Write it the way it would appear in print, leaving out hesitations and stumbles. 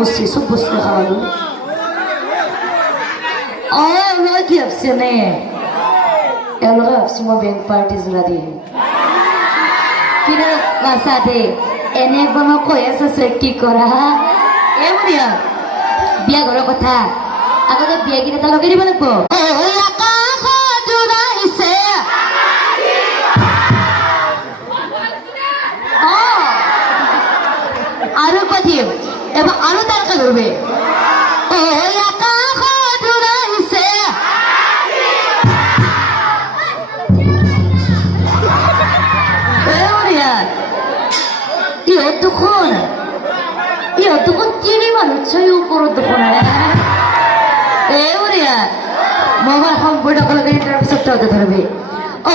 বুঝছি সব বুঝতে খাওয়ালো ও লয় কি ভাবছে নে এলোকে ভাবছি মই বেংক পার্টি জোড়া দিয়ে কিরে বাসা দে এনে একবার মই কৈ আছে কি কৰা এ বুঢ়িয়া বিয়া ঘৰৰ কথা আগতে বিয়া কিনে এটা লগাই দিব লাগিব আরো পাঠিয়ে এবার আরো দরকার করবে তখন চিনি মানুষ উপর তখন মোবাইল সম্পূর্ণ করে সপ্তাহ হতে ধরবে ও